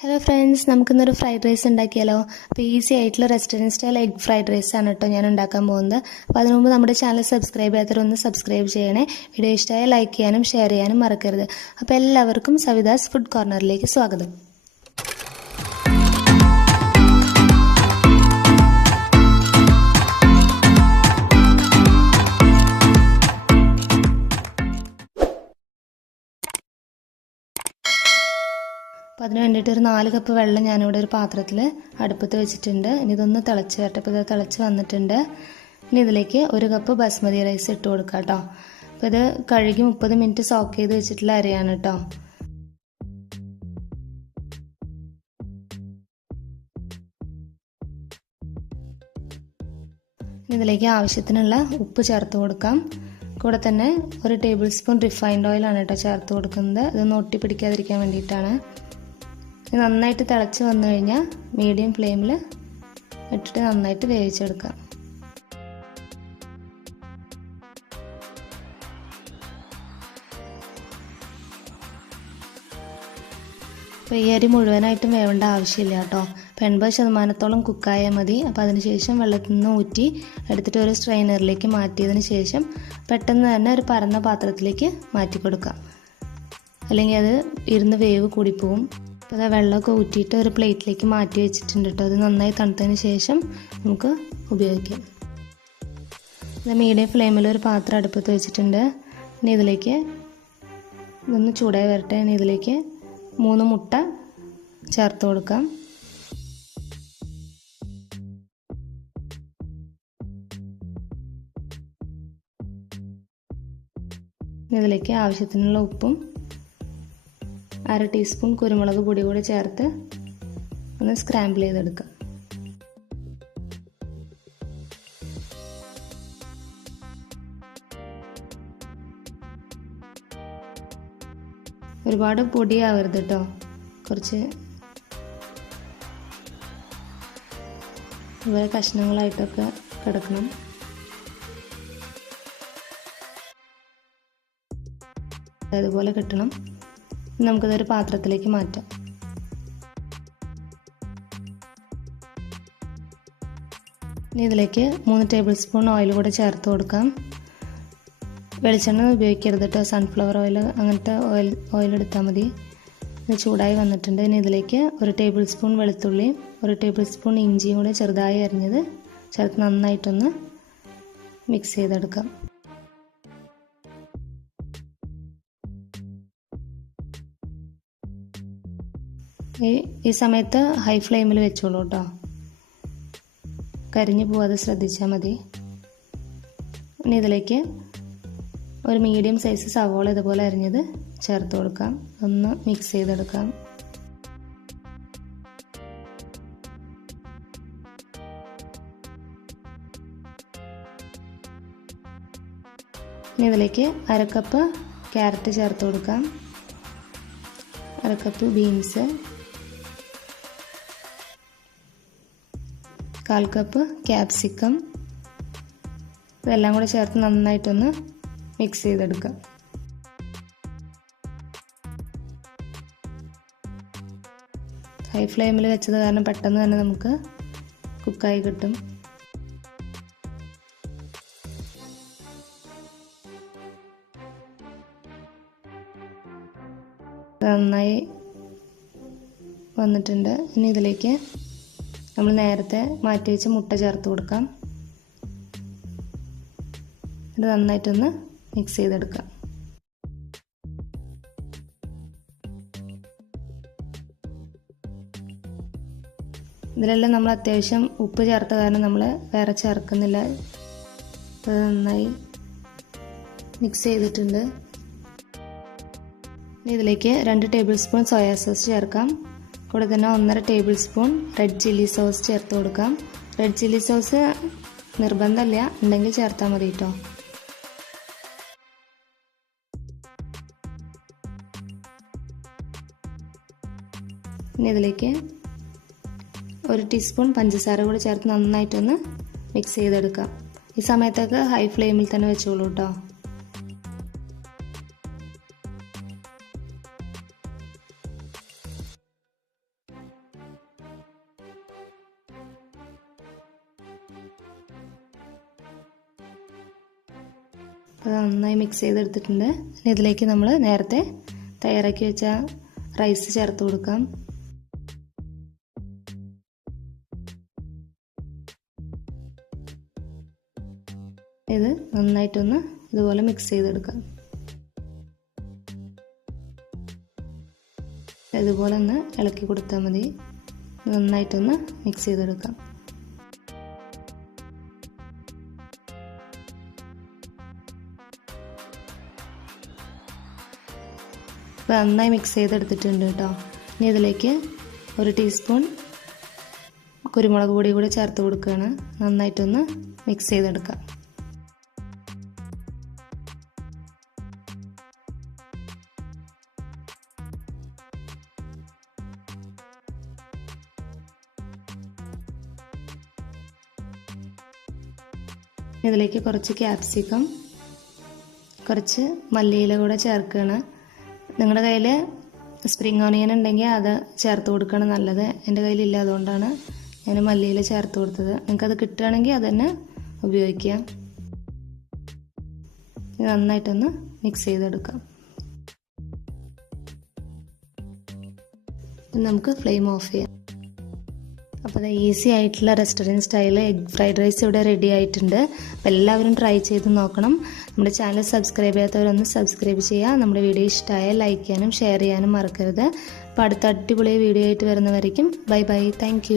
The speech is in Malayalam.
ഹലോ ഫ്രണ്ട്സ് നമുക്കിന്നൊരു ഫ്രൈഡ് റൈസ് ഉണ്ടാക്കിയാലോ? അപ്പോൾ ഈസി ആയിട്ടുള്ള restaurant style egg fried rice ആണ് കേട്ടോ ഞാൻ ഉണ്ടാക്കാൻ പോകുന്നത്. അപ്പോൾ അതിനു മുമ്പ് നമ്മുടെ ചാനൽ സബ്സ്ക്രൈബ് ചെയ്യാത്തവരൊന്ന് സബ്സ്ക്രൈബ് ചെയ്യണേ. വീഡിയോ ഇഷ്ടമായ ലൈക്ക് ചെയ്യാനും ഷെയർ ചെയ്യാനും മറക്കരുത്. അപ്പോൾ എല്ലാവർക്കും സവിതാസ് ഫുഡ് കോർണറിലേക്ക് സ്വാഗതം. അപ്പോൾ അതിന് വേണ്ടിയിട്ട് ഒരു നാല് കപ്പ് വെള്ളം ഞാനിവിടെ ഒരു പാത്രത്തിൽ അടുപ്പത്ത് വെച്ചിട്ടുണ്ട്. ഇനി ഇതൊന്ന് തിളച്ച് വരട്ടെ. അപ്പോൾ ഇത് തിളച്ച് വന്നിട്ടുണ്ട്. ഇനി ഇതിലേക്ക് ഒരു കപ്പ് ബസ്മതി റൈസ് ഇട്ട് കൊടുക്കാം കേട്ടോ അപ്പോൾ ഇത് കഴുകി മുപ്പത് മിനിറ്റ് സോക്ക് ചെയ്ത് വെച്ചിട്ടുള്ള അരിയാണ് കേട്ടോ ഇതിലേക്ക് ആവശ്യത്തിനുള്ള ഉപ്പ് ചേർത്ത് കൊടുക്കാം. കൂടെ തന്നെ ഒരു ടേബിൾ സ്പൂൺ റിഫൈൻഡ് ഓയിലാണ് കേട്ടോ ചേർത്ത് കൊടുക്കുന്നത്. ഇതൊന്ന് ഒട്ടി പിടിക്കാതിരിക്കാൻ വേണ്ടിയിട്ടാണ്. നന്നായിട്ട് തിളച്ച് വന്നു കഴിഞ്ഞാൽ മീഡിയം ഫ്ലെയിമിൽ ഇട്ടിട്ട് നന്നായിട്ട് വേവിച്ചെടുക്കാം. അപ്പോൾ ഈ അരി മുഴുവനായിട്ടും വേവേണ്ട ആവശ്യമില്ല കേട്ടോ. അപ്പോൾ എൺപത് ശതമാനത്തോളം കുക്കായാൽ മതി. അപ്പോൾ അതിനുശേഷം വെള്ളത്തിൽ നിന്ന് ഊറ്റി എടുത്തിട്ട് ഒരു സ്ട്രെയിനറിലേക്ക് മാറ്റിയതിന് ശേഷം പെട്ടെന്ന് തന്നെ ഒരു പരന്ന പാത്രത്തിലേക്ക് മാറ്റി കൊടുക്കാം അല്ലെങ്കിൽ അത് ഇരുന്ന് വേവ് കൂടിപ്പോവും. അപ്പോൾ അത് വെള്ളമൊക്കെ ഊറ്റിയിട്ട് ഒരു പ്ലേറ്റിലേക്ക് മാറ്റി വെച്ചിട്ടുണ്ട് കേട്ടോ അത് നന്നായി തണുത്തതിന് ശേഷം നമുക്ക് ഉപയോഗിക്കാം. ഇത് മീഡിയം ഫ്ലെയിമിൽ ഒരു പാത്രം അടുപ്പത്ത് വെച്ചിട്ടുണ്ട്. ഇനി ഇതിലേക്ക് ഇതൊന്ന് ചൂടായി വരട്ടെ. ഇനി ഇതിലേക്ക് മൂന്ന് മുട്ട ചേർത്ത് കൊടുക്കാം. ഇതിലേക്ക് ആവശ്യത്തിനുള്ള ഉപ്പും അര ടീസ്പൂൺ കുരുമുളക് പൊടി കൂടി ചേർത്ത് ഒന്ന് സ്ക്രാമ്പിൾ ചെയ്തെടുക്കാം. ഒരുപാട് പൊടിയാവരുത് കേട്ടോ കുറച്ച് ഇതുപോലെ കഷ്ണങ്ങളായിട്ടൊക്കെ കിടക്കണം. അതുപോലെ കിട്ടണം. നമുക്കിതൊരു പാത്രത്തിലേക്ക് മാറ്റാം. ഇനി ഇതിലേക്ക് മൂന്ന് ടേബിൾ സ്പൂൺ ഓയിൽ കൂടെ ചേർത്ത് കൊടുക്കാം. വെളിച്ചെണ്ണ ഉപയോഗിക്കരുത് കേട്ടോ സൺഫ്ലവർ ഓയിൽ അങ്ങനത്തെ ഓയിൽ ഓയിൽ എടുത്താൽ മതി. ഇത് ചൂടായി വന്നിട്ടുണ്ട്. ഇനി ഇതിലേക്ക് ഒരു ടേബിൾ സ്പൂൺ വെളുത്തുള്ളിയും ഒരു ടേബിൾ സ്പൂൺ ഇഞ്ചിയും കൂടെ ചെറുതായി അരിഞ്ഞത് ചേർത്ത് നന്നായിട്ടൊന്ന് മിക്സ് ചെയ്തെടുക്കാം. ഈ സമയത്ത് ഹൈ ഫ്ലെയിമിൽ വെച്ചോളൂ കേട്ടോ കരിഞ്ഞു പോവാതെ ശ്രദ്ധിച്ചാൽ മതി. ഇനി ഇതിലേക്ക് ഒരു മീഡിയം സൈസ് സവോള ഇതുപോലെ അരിഞ്ഞത് ചേർത്ത് കൊടുക്കാം. ഒന്ന് മിക്സ് ചെയ്തെടുക്കാം. ഇനി ഇതിലേക്ക് അരക്കപ്പ് ക്യാരറ്റ് ചേർത്ത് കൊടുക്കാം. അരക്കപ്പ് ബീൻസ്. കാൽ കപ്പ് ക്യാപ്സിക്കം ഇതെല്ലാം കൂടെ ചേർത്ത് നന്നായിട്ടൊന്ന് മിക്സ് ചെയ്തെടുക്കുക. ഹൈ ഫ്ലെയിമിൽ വെച്ചത് കാരണം പെട്ടെന്ന് തന്നെ നമുക്ക് കുക്കായി കിട്ടും. നന്നായി വന്നിട്ടുണ്ട്. ഇനി ഇതിലേക്ക് നമ്മൾ നേരത്തെ മാറ്റി വെച്ച മുട്ട ചേർത്ത് കൊടുക്കാം. ഇത് നന്നായിട്ടൊന്ന് മിക്സ് ചെയ്തെടുക്കാം. ഇതിലെല്ലാം നമ്മൾ അത്യാവശ്യം ഉപ്പ് ചേർത്ത കാരണം നമ്മൾ വേറെ ചേർക്കുന്നില്ല. അത് നന്നായി മിക്സ് ചെയ്തിട്ടുണ്ട്. ഇതിലേക്ക് രണ്ട് ടേബിൾ സ്പൂൺ സോയാ സോസ് ചേർക്കാം. കൂടെ തന്നെ ഒന്നര tablespoon red chilli sauce ചേർത്ത് കൊടുക്കാം. റെഡ് ചില്ലി സോസ് നിർബന്ധമല്ല. ഉണ്ടെങ്കിൽ ചേർത്താൽ മതി കേട്ടോ ഇനി ഇതിലേക്ക് ഒരു ടീസ്പൂൺ പഞ്ചസാര കൂടി ചേർത്ത് നന്നായിട്ടൊന്ന് മിക്സ് ചെയ്തെടുക്കാം. ഈ സമയത്തൊക്കെ ഹൈ ഫ്ലെയിമിൽ തന്നെ വെച്ചോളൂ കേട്ടോ അത് നന്നായി മിക്സ് ചെയ്തെടുത്തിട്ടുണ്ട്. ഇനി ഇതിലേക്ക് നമ്മൾ നേരത്തെ തയ്യാറാക്കി വെച്ച റൈസ് ചേർത്ത് കൊടുക്കാം. ഇത് നന്നായിട്ടൊന്ന് ഇതുപോലെ മിക്സ് ചെയ്തെടുക്കാം. ഇതുപോലെ ഒന്ന് ഇളക്കി കൊടുത്താൽ മതി. നന്നായിട്ടൊന്ന് മിക്സ് ചെയ്തെടുക്കാം. നന്നായി മിക്സ് ചെയ്തെടുത്തിട്ടുണ്ട് കേട്ടോ. ഇനി ഇതിലേക്ക് ഒരു ടീസ്പൂൺ കുരുമുളക് പൊടി കൂടി ചേർത്ത് കൊടുക്കുകയാണ്. നന്നായിട്ടൊന്ന് മിക്സ് ചെയ്തെടുക്കാം. ഇതിലേക്ക് കുറച്ച് ക്യാപ്സിക്കം കുറച്ച് മല്ലിയില കൂടെ ചേർക്കുകയാണ്. നിങ്ങളുടെ കയ്യിൽ സ്പ്രിങ് ഓണിയൻ ഉണ്ടെങ്കിൽ അത് ചേർത്ത് കൊടുക്കണം നല്ലത്. എന്റെ കയ്യിലില്ല അതുകൊണ്ടാണ് ഞാൻ മല്ലിയിൽ ചേർത്ത് കൊടുത്തത്. നിങ്ങൾക്കത് കിട്ടുകയാണെങ്കിൽ അത് തന്നെ ഉപയോഗിക്കാം നന്നായിട്ടൊന്ന് മിക്സ് ചെയ്തെടുക്കാം. നമുക്ക് ഫ്ലെയിം ഓഫ് ചെയ്യാം. അപ്പോൾ ഈസി ആയിട്ടുള്ള restaurant style egg fried rice ഇവിടെ റെഡി ആയിട്ടുണ്ട്. അപ്പോൾ എല്ലാവരും ട്രൈ ചെയ്ത് നോക്കണം. നമ്മുടെ ചാനൽ സബ്സ്ക്രൈബ് ചെയ്യാത്തവരൊന്ന് സബ്സ്ക്രൈബ് ചെയ്യുക. നമ്മുടെ വീഡിയോ ഇഷ്ടമായ ലൈക്ക് ചെയ്യാനും ഷെയർ ചെയ്യാനും മറക്കരുത്. അപ്പോൾ അടുത്ത അടിപൊളി വീഡിയോ ആയിട്ട് വരുന്നവരേക്കും ബൈ ബൈ താങ്ക്